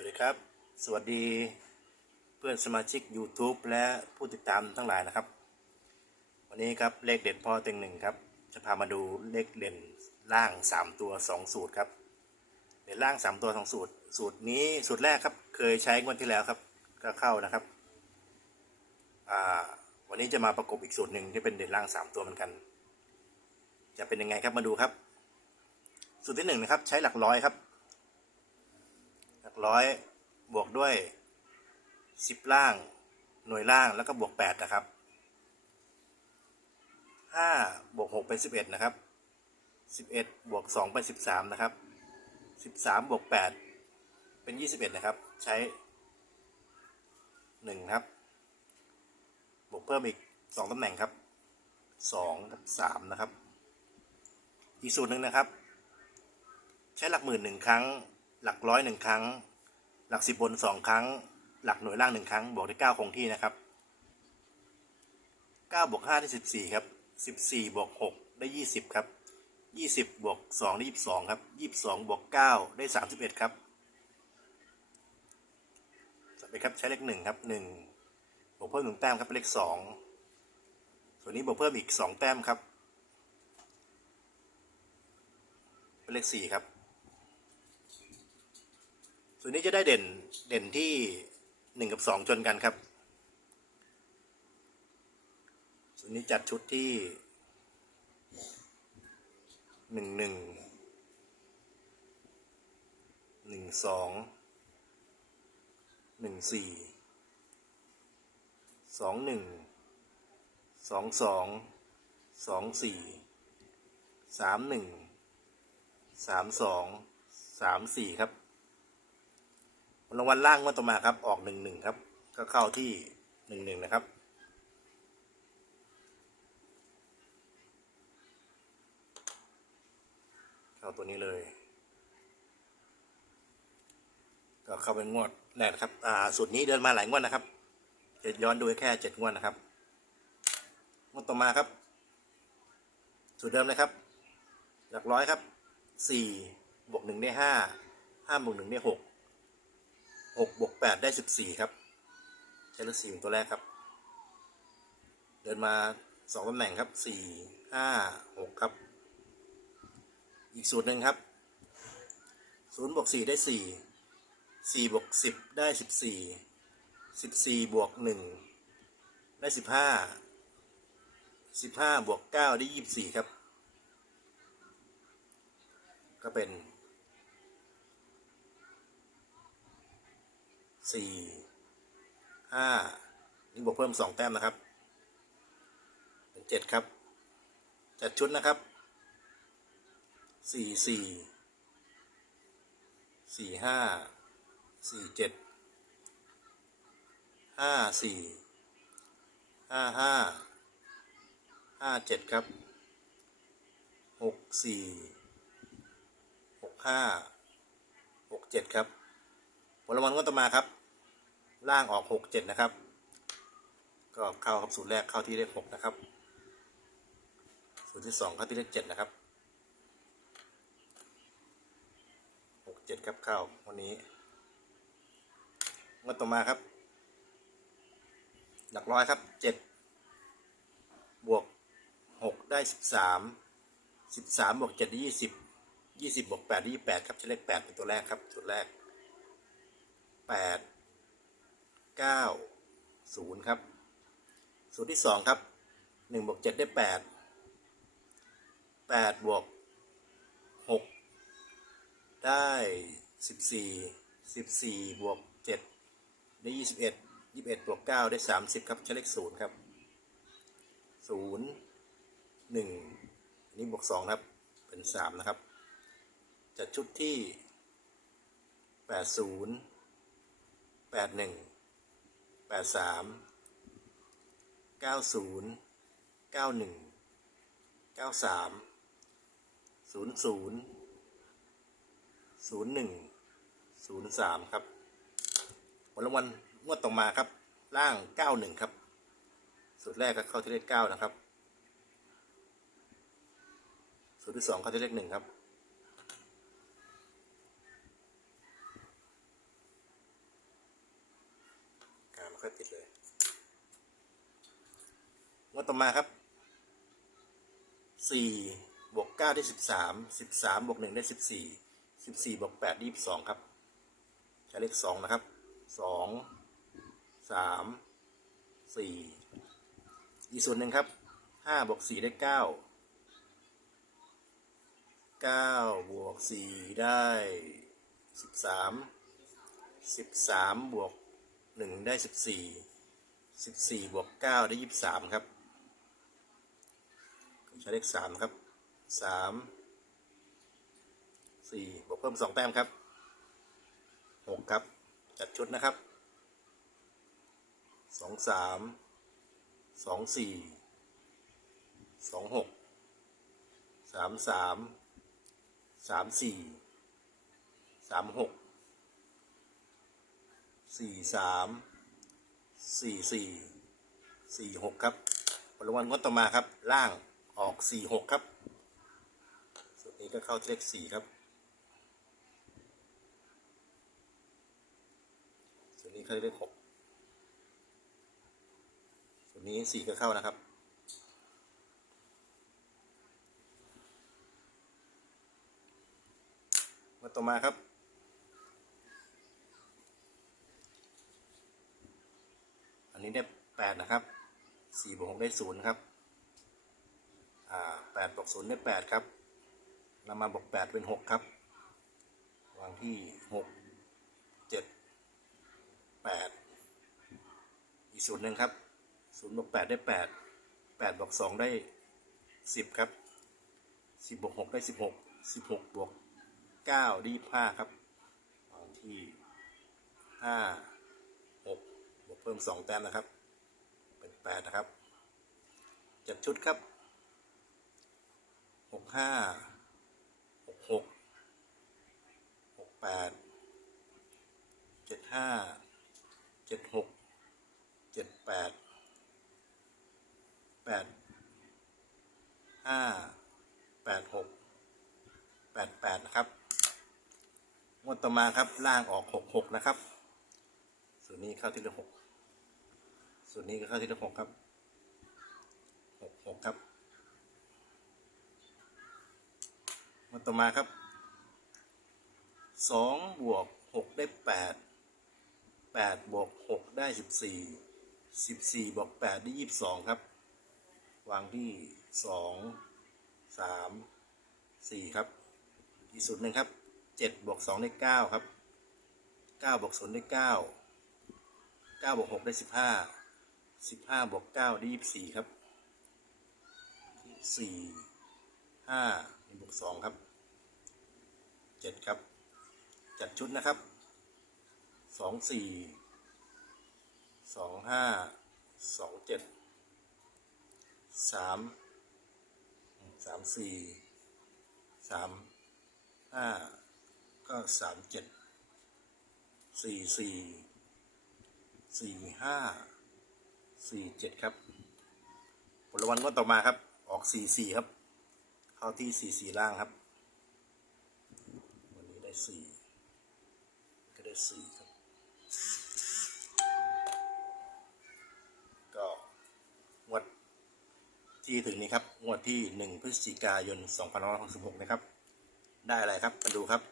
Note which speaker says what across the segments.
Speaker 1: วัสดีครับ สวัสดีเพื่อนสมาชิก YouTube และผู้ติดตามทั้งหลายนะครับ วันนี้ครับเลขเด่นพ่อเต็งหนึ่งครับ จะพามาดูเลขเด่นล่าง 3 ตัว 2 สูตรครับเด่นล่าง 3 ตัว 2 สูตร สูตรนี้สูตรแรกครับ เคยใช้งวดที่แล้วครับ ก็เข้านะครับวันนี้จะมาประกบอีกสูตรหนึ่งที่เป็นเด่นล่าง 3 ตัวเหมือนกัน จะเป็นยังไงครับมาดูครับ สูตรที่หนึ่งนะครับใช้หลักร้อยครับ ร้อยบวกด้วยสิบล่าง หน่วยล่างแล้วก็บวกแปดนะครับห้าบวกหกเป็นสิบเอ็ดนะครับสิบเอ็ดบวกสองเป็นสิบสามนะครับสิบสามบวกแปดเป็นยี่สิบเอ็ดนะครับ ใช้หนึ่งครับ บวกเพิ่มอีกสองตำแหน่งครับสองกับสามนะครับ อีกสูตรหนึ่งนะครับ ใช้หลักหมื่นหนึ่งครั้ง หลักร้อยหนึ่งครั้ง หลักสิบบนสองครั้ง หลักหน่วยล่างหนึ่งครั้งบวกได้เก้าคงที่นะครับเก้าบวกห้าได้สิบสี่ครับสิบสี่บวกหกได้ยี่สิบครับยี่สิบบวกสองได้ยี่สิบสองครับยี่สิบสองบวกเก้าได้สามสิบเอ็ดครับต่อไปครับใช้เลขหนึ่งครับหนึ่งบวกเพิ่มหนึ่งแต้มครับเป็นเลขสองส่วนนี้บวกเพิ่มอีกสองแต้มครับเป็นเลขสี่ครับ ส่วนนี้จะได้เด่นเด่นที่หนึ่งกับสองชนกันครับ ส่วนนี้จัดชุดที่หนึ่งหนึ่งหนึ่งสองหนึ่งสี่สองหนึ่งสองสองสองสี่สามหนึ่งสามสองสามสี่ครับ รางวัลล่างงวดต่อมาครับ ออกหนึ่งหนึ่งครับ ก็เข้าที่หนึ่งหนึ่งนะครับ เข้าตัวนี้เลย ก็เข้าเป็นงวดแรกนะครับ อ่าสูตรนี้เดินมาหลายงวดนะครับจะย้อนดูแค่เจ็ดงวดนะครับงวดต่อมาครับ สูตรเดิมเลยครับ หลักร้อยครับสี่บวกหนึ่งได้ห้าห้าบวกหนึ่งได้หก หกบวกแปดได้สิบสี่ครับใช้เลขสี่เป็นตัวแรกครับ เดินมาสองตำแหน่งครับสี่ห้าหกครับ อีกสูตรหนึ่งครับศูนย์บวกสี่ได้สี่สี่บวกสิบได้สิบสี่สิบสี่บวกหนึ่งได้สิบห้าสิบห้าบวกเก้าได้ยี่สิบสี่ครับ ก็เป็น สี่ห้านี่บวกเพิ่มสองแต้มนะครับ เป็นเจ็ดครับ จัดชุดนะครับสี่สี่สี่ห้าสี่เจ็ดห้าสี่ห้าห้าห้าเจ็ดครับหกสี่หกห้าหกเจ็ดครับผลรางวัลงวดต่อมาครับ ล่างออกหกเจ็ดนะครับ ก็เข้าครับสูตรแรกเข้าที่เลขหกนะครับ สูตรที่สองเข้าที่เลขเจ็ดนะครับหกเจ็ดครับเข้าวันนี้งวดต่อมาครับ หลักร้อยครับเจ็ดบวกหกได้สิบสามสิบสามบวกเจ็ดได้ยี่สิบยี่สิบบวกแปดได้ยี่แปดครับใช้เลขแปดเป็นตัวแรกครับสูตรแรก แปดเก้า ศูนย์ครับ สูตรที่สองครับหนึ่งบวกเจ็ดได้แปดแปดบวกหกได้สิบสี่สิบสี่บวกเจ็ดได้ยี่สิบเอ็ดยี่สิบเอ็ดบวกเก้าได้สามสิบครับใช้เลขศูนย์ครับศูนย์หนึ่งนี่บวกสองครับ เป็นสามนะครับ จัดชุดที่แปดศูนย์แปดหนึ่ง แปดสามเก้าศูนย์เก้าหนึ่งเก้าสามศูนย์ศูนย์ศูนย์หนึ่งศูนย์สามครับผลรางวัลงวดต่อมาครับ ล่างเก้าหนึ่งครับสูตรแรกก็เข้าที่เลขเก้านะครับสูตรที่สองเข้าที่เลขหนึ่งครับ ค่อยติดเลยง วดต่อมาครับสี่บวกเก้าได้สิบสามสิบสามบวกหนึ่งได้สิบสี่สิบสี่บวกแปดได้ยี่สิบสองครับใช้เลขสองนะครับสองสามสี่อีกส่วนหนึ่งครับห้าบวกสี่ได้เก้าเก้าบวกสี่ได้สิบสามสิบสามบวกหนึ่งได้สิบสี่สิบสี่บวกเก้าได้ยี่สิบสามครับ ใช้เลขสามครับสามสี่บวกเพิ่มสองแต้มครับหกครับ จัดชุดนะครับสองสามสองสี่สองหกสามสามสามสี่สามหกสี่สามสี่สี่สี่หกครับผลรางวัลงวดต่อมาครับ ล่าง ออกสี่หกครับส่วนนี้ก็เข้าเลขสี่ครับส่วนนี้เข้าเลขหกส่วนนี้สี่ก็เข้านะครับมาต่อมาครับอันนี้ได้แปดนะครับสี่บวกหกได้ศูนย์ครับ อ่าแปดบวกศูนย์ได้แปดครับนำมาบวกแปดเป็นหกครับ วางที่หกเจ็ดแปดอีกศูนย์หนึ่งครับศูนย์บวกแปดได้แปดแปดบวกสองได้สิบครับสิบบวกหกได้สิบหกสิบหกบวกเก้าได้ห้าครับ วางที่ห้าหกบวกเพิ่มสองแต้มนะครับ เป็นแปดนะครับ จัดชุดครับ หกห้าหกหกหกแปดเจ็ดห้าเจ็ดหกเจ็ดแปดแปดห้าแปดหกแปดแปดนะครับงวดต่อมาครับล่างออกหกหกนะครับ ส่วนนี้เข้าที่เลขหกส่วนนี้ก็เข้าที่เลขหกครับหกหกครับ มาต่อมาครับสองบวกหกได้แปดแปดบวกหกได้สิบสี่สิบสี่บวกแปดได้ยี่สิบสองครับ วางที่สองสามสี่ครับ อีกสุดหนึ่งครับเจ็ดบวกสองได้เก้าครับเก้าบวกศูนย์ได้เก้าเก้าบวกหกได้สิบห้าสิบห้าบวกเก้าได้ยี่สิบสี่ครับสี่ห้า มีบวกสองครับเจ็ดครับ จัดชุดนะครับสองสี่สองห้าสองเจ็ดสามสามสี่สามห้าก็สามเจ็ดสี่สี่สี่ห้าสี่เจ็ดครับผลรางวัลก็ต่อมาครับ ออกสี่สี่ครับ เข้าที่สี่สี่ล่างครับ วันนี้ได้สี่ก็ได้สี่ครับ ก็งวดที่ถึงนี้ครับงวดที่หนึ่งพฤศจิกายนสองพันหกสิบหกนะครับ ได้อะไรครับมาดูครับ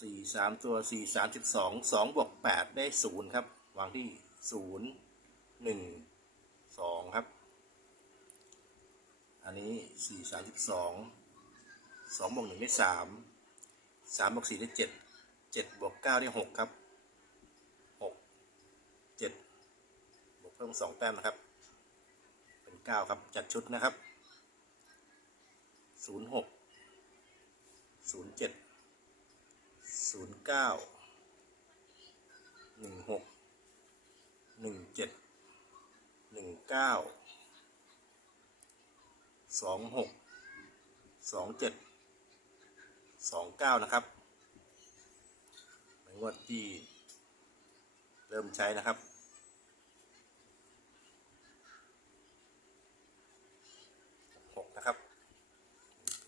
Speaker 1: สี่สามตัวสี่สามสิบสองสองบวกแปดได้ศูนย์ครับวางที่ศูนย์หนึ่งสองครับ อันนี้สี่สามสิบสองสองบวกหนึ่งได้สามสามบวกสี่ได้เจ็ดเจ็ดบวกเก้าได้หกครับหกเจ็ดบวกเพิ่มสองแต้มนะครับ เป็นเก้าครับจัดชุดนะครับศูนย์หกศูนย์เจ็ดศูนย์เก้าหนึ่งหกหนึ่งเจ็ดหนึ่งเก้า สองหกสองเจ็ดสองเก้านะครับเป็นงวดที่เริ่มใช้นะครับ หกนะครับ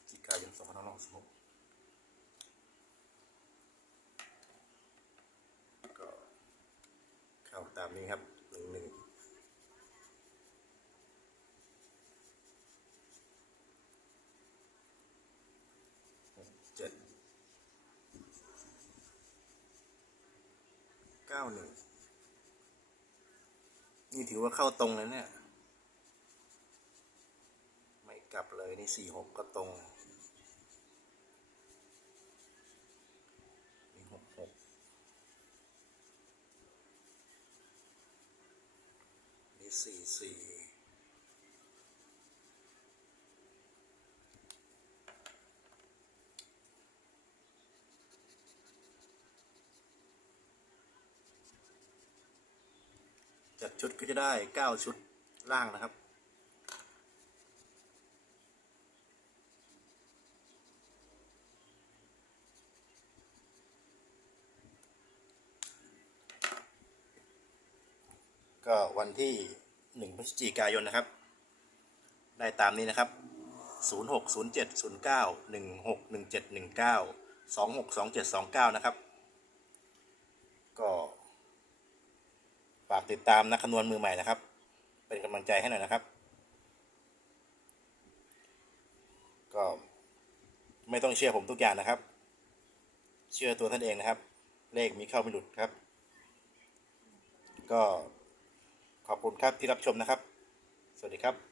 Speaker 1: จิกายนสองพันห้าร้อยหกสิบหกก็ามนี้ครับหนึ่งหนึ่งหกเจ็ดเก้าหนึ่งนี่ถือว่าเข้าตรงแล้วเนี่ย ไม่กลับเลยนี่สี่หกก็ตรงนี่หกหกนี่สี่สี่ ชุดก็จะได้เก้าชุดล่างนะครับ ก็วันที่หนึ่งพฤศจิกายนนะครับ ได้ตามนี้นะครับศูนย์หกศูนย์เจ็ดศูนย์เก้าหนึ่งหกหนึ่งเจ็ดหนึ่งเก้าสองหกสองเจ็ดสองเก้านะครับ ก็ ฝากติดตามนักคำนวณมือใหม่นะครับ เป็นกำลังใจให้หน่อยนะครับ ก็ไม่ต้องเชื่อผมทุกอย่างนะครับ เชื่อตัวท่านเองนะครับ เลขมีเข้าไม่หลุดครับ ก็ขอบคุณครับที่รับชมนะครับ สวัสดีครับ